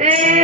Yeah.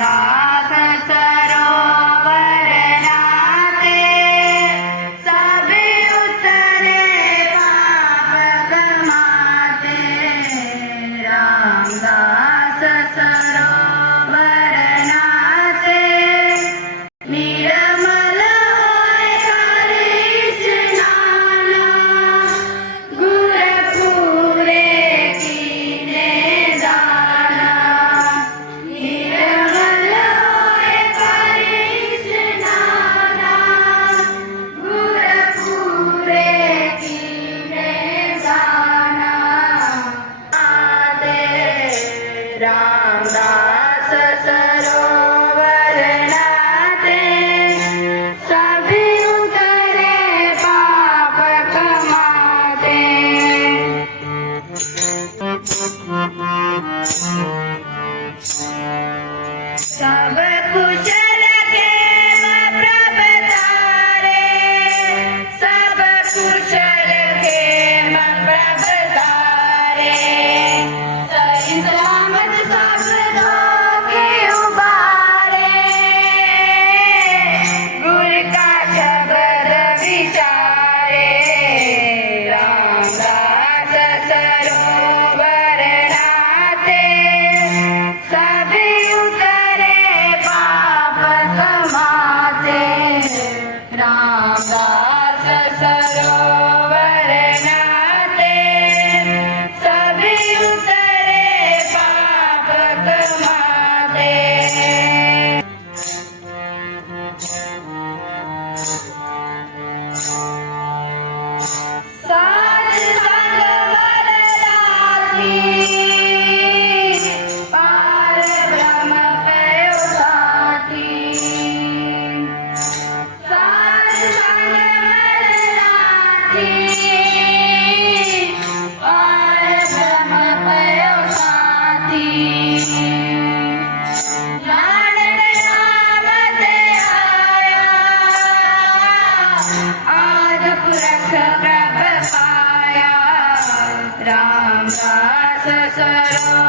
Allah. Sarovar